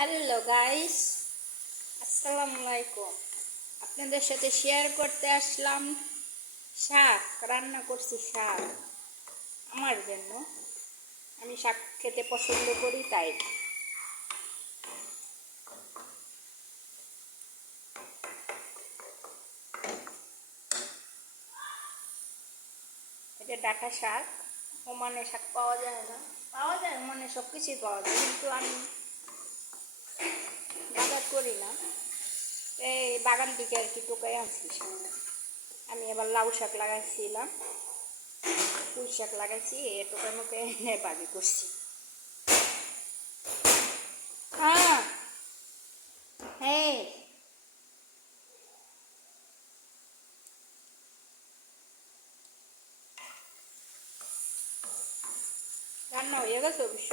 Hello guys, আসসালামু আলাইকুম। আপনাদের সাথে শেয়ার করতে আসলাম শাক রান্না করছি। শাক আমার জন্য, আমি শাক খেতে পছন্দ করি তাই। এটা ডাঁটা শাক। ওমানে শাক পাওয়া যায় না, পাওয়া যায় ওমানে সব কিছুই পাওয়া যায়, কিন্তু আমি বাজার করি না। এই বাগান থেকে আর কি টোকাই আনছি শাক। আমি এবার লাউ শাক লাগাইছিলাম, পুঁই শাক লাগাইছি, এ টোকার মুখে বাজি করছি। হ্যাঁ, হ্যাঁ, রান্না হয়ে গেছে অবশ্য।